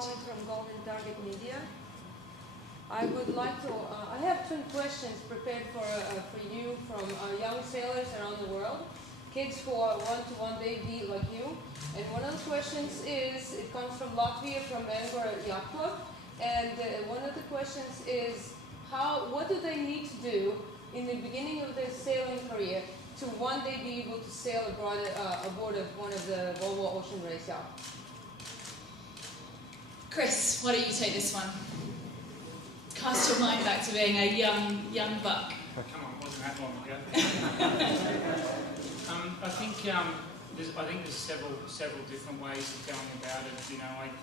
calling from Golden Target Media. I would like to, I have two questions prepared for you from young sailors around the world, kids who want to one day be like you. And one of the questions is, it comes from Latvia, from Angora Yacht Club. And one of the questions is, what do they need to do in the beginning of their sailing career to one day be able to sail aboard of one of the Volvo Ocean Race yachts? Chris, why don't you take this one? Cast your mind back to being a young buck. Come on, wasn't that long ago. I think there's several different ways of going about it. You know, like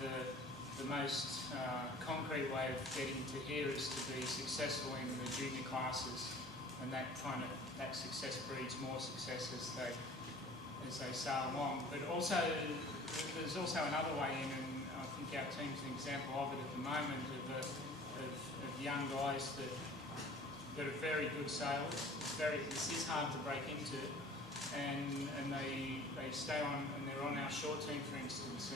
the most concrete way of getting to here is to be successful in the junior classes, and that success breeds more success as they sail along. But also, there's also another way in, and I think our team's an example of it at the moment, of young guys that are very good sailors. This is hard to break into, and they stay on, and they're on our short team, for instance.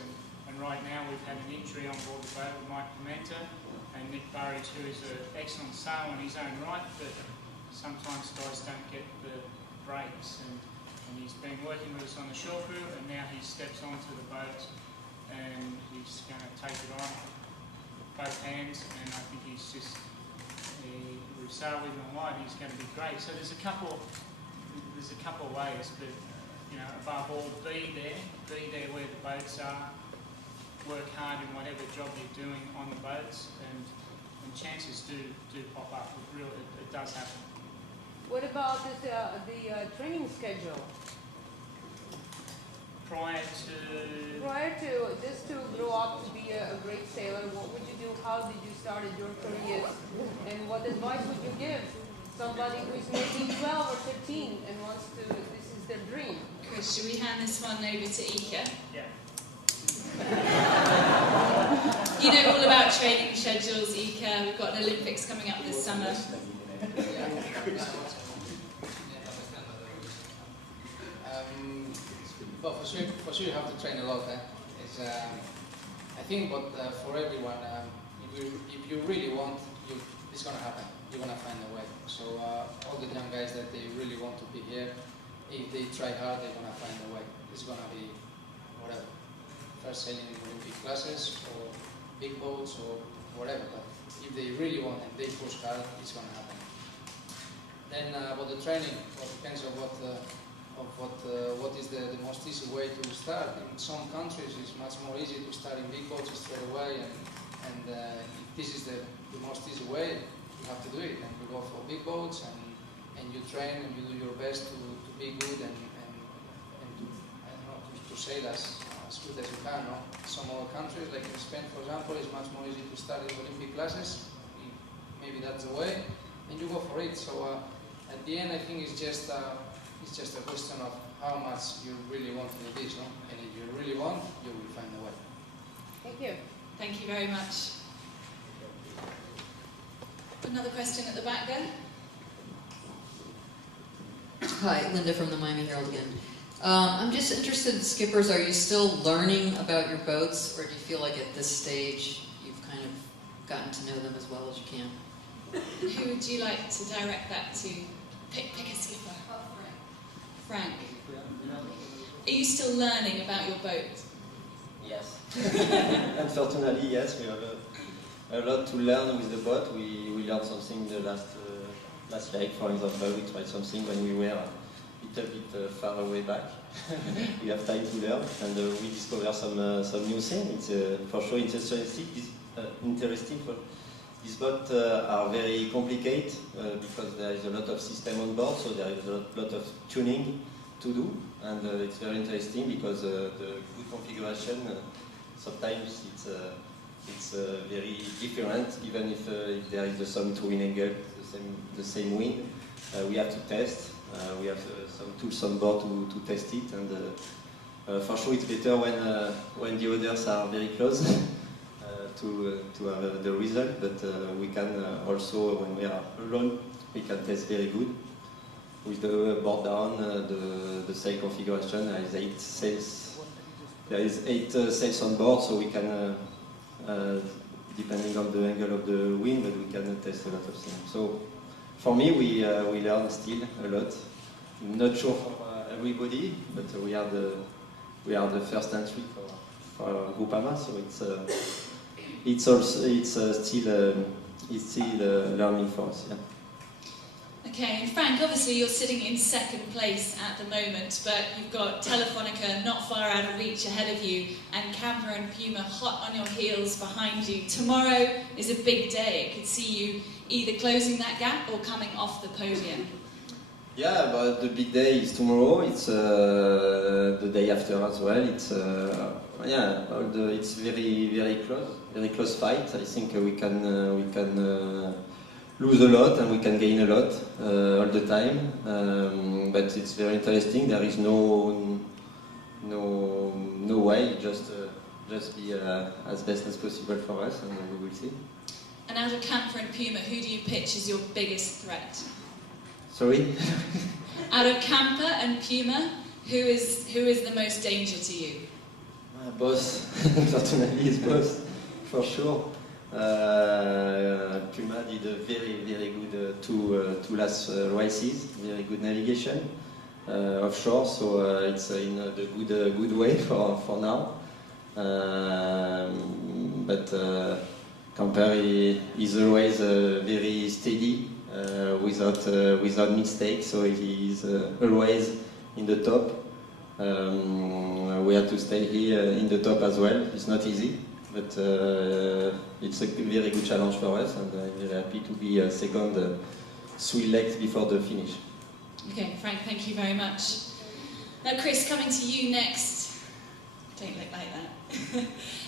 And right now we've had an injury on board the boat with Mike Pimenta and Nick Burridge, who is an excellent sailor in his own right, but sometimes guys don't get the breaks. And he's been working with us on the shore crew, and now he steps onto the boat and he's going to take it on both hands, and I think we've sailed with him a lot, he's going to be great. So there's a couple of ways, but you know, above all, be there where the boats are, work hard in whatever job you're doing on the boats, and chances do pop up. It does happen. What about the training schedule? Prior to just to grow up to be a great sailor, what would you do? How did you start your career? And what advice would you give somebody who's maybe 12 or 15 and wants to, this is their dream? Chris, should we hand this one over to Ika? Yeah. You know all about training schedules, Ika. We've got an Olympics coming up this summer. Well, for sure you have to train a lot. It's, I think, but for everyone, if you really want, it's going to happen. You're going to find a way. So all the young guys that they really want to be here, if they try hard, they're going to find a way. It's going to be whatever. First sailing in Olympic classes, or big boats, or whatever. But if they really want and they push hard, it's going to happen. Then about the training, well, it depends on what is the most easy way to start. In some countries it's much more easy to start in big boats straight away, and if this is the most easy way, you have to do it, and you go for big boats, and you train and you do your best to be good and to sail as good as you can. No? Some other countries, like in Spain for example, it's much more easy to start in Olympic classes. Maybe that's the way, and you go for it. So at the end I think it's just a question of how much you really want to do this, no? And if you really want, you will find a way. Thank you. Thank you very much. Another question at the back there. Hi, Linda from the Miami Herald again. I'm just interested, skippers, are you still learning about your boats, or do you feel like at this stage you've kind of gotten to know them as well as you can? Who would you like to direct that to? Pick a skipper. Frank. Are you still learning about your boat? Yes. Unfortunately, yes. We have a lot to learn with the boat. We learned something the last leg, for example. We tried something when we were a little bit far away back. We have time to learn, and we discover some new things. It's for sure interesting. For these boats are very complicated because there is a lot of system on board, so there is a lot of tuning to do, and it's very interesting because the good configuration sometimes it's very different, even if there is some twin angle, the same wind. We have to test. We have some tools on board to test it, and for sure it's better when the others are very close. To have the result, but we can also, when we are alone, we can test very good. With the board down, the sail configuration, there is 8 sails on board, so we can depending on the angle of the wing, but we can test a lot of things. So for me, we learn still a lot. Not sure for everybody, but we are the first entry for Groupama, so it's still learning for us. Yeah. Okay, and Frank, obviously you're sitting in second place at the moment, but you've got Telefonica not far out of reach ahead of you, and Camper and Puma hot on your heels behind you. Tomorrow is a big day. It could see you either closing that gap or coming off the podium. Yeah, but the big day is tomorrow. It's the day after as well. It's it's very close fight. I think we can lose a lot and we can gain a lot all the time. But it's very interesting. There is no way. Just be as best as possible for us, and we will see. And out of Camper and Puma, who do you pitch as your biggest threat? Sorry? Out of Camper and Puma, who is the most danger to you? Boss, certainly is boss, for sure. Puma did a very good two last races, very good navigation offshore, so it's in the good way for now. But Camper is always very steady. Without mistakes, so he is always in the top. We have to stay here in the top as well. It's not easy, but it's a very good challenge for us, and I'm very happy to be second 3 legs before the finish. Okay, Frank, thank you very much. Now, Chris, coming to you next. Don't look like that.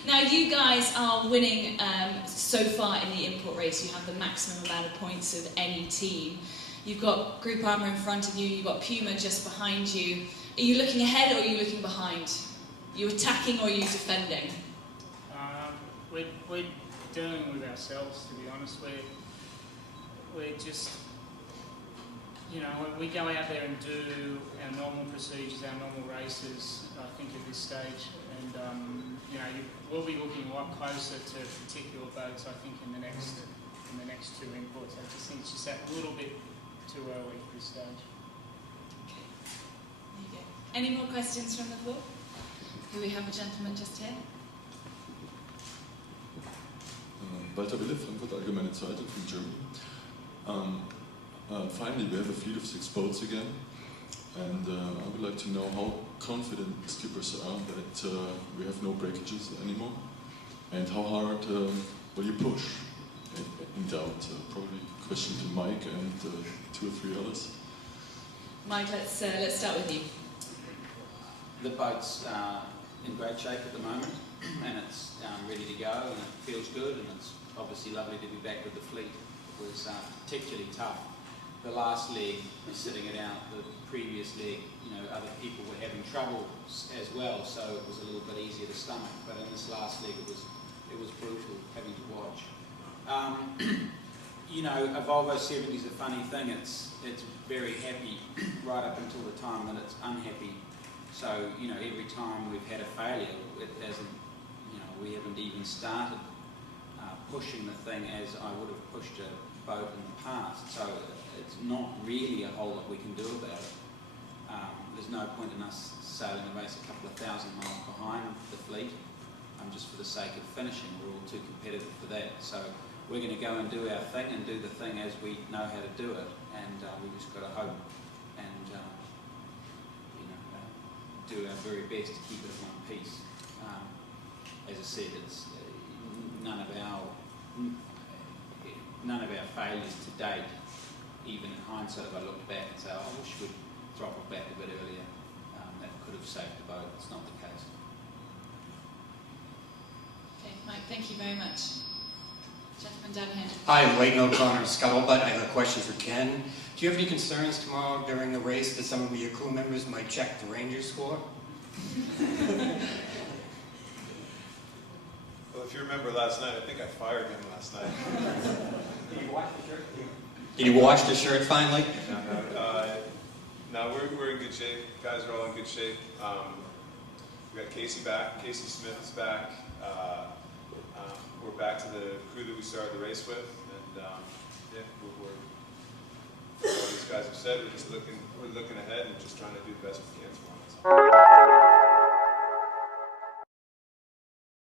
Now, you guys are winning so far in the import race. You have the maximum amount of points of any team. You've got Groupama in front of you, you've got Puma just behind you. Are you looking ahead or are you looking behind? Are you attacking or are you defending? We're dealing with ourselves, to be honest. We're just, when we go out there and do our normal procedures, our normal races, I think at this stage, and we'll be looking a lot closer to particular boats, I think, in the next 2 imports. I just think it's just that little bit too early at this stage. Okay, there you go. Any more questions from the floor? Here we have a gentleman just here. Walter Wille, Frankfurt Allgemeine Zeitung from Germany. Finally, we have a fleet of 6 boats again, and I would like to know how confident skippers are that we have no breakages anymore, and how hard will you push in doubt? Probably a question to Mike and 2 or 3 others. Mike, let's start with you. The boat's in great shape at the moment, and it's ready to go, and it feels good, and it's obviously lovely to be back with the fleet. It was particularly tough. The last leg, sitting it out, the previous leg, other people were having trouble as well, so it was a little bit easier to stomach. But in this last leg, it was brutal having to watch. A Volvo 70 is a funny thing. It's very happy right up until the time that it's unhappy. So every time we've had a failure, it hasn't. We haven't even started pushing the thing as I would have pushed a boat in the past. So it's not really a whole lot we can do about it. There's no point in us sailing a race a couple of 1,000 miles behind the fleet, just for the sake of finishing. We're all too competitive for that. So we're going to go and do our thing and do the thing as we know how to do it. And we just got to hope and do our very best to keep it in one piece. As I said, it's none of our failures to date. Even in hindsight, if I look back and say, I wish we'd drop it back a bit earlier, that could have saved the boat. It's not the case. Okay, Mike, thank you very much. Gentleman down here. Hi, I'm Leighton O'Connor, Scuttlebutt. I have a question for Ken. Do you have any concerns tomorrow during the race that some of your crew members might check the Rangers score? Well, if you remember last night, I think I fired him last night. Did you wash the shirt? Did you wash the shirt finally? No, we're in good shape. Guys are all in good shape. We got Casey back. Casey Smith is back. we're back to the crew that we started the race with, and yeah, we're all these guys have said, we're looking ahead and just trying to do the best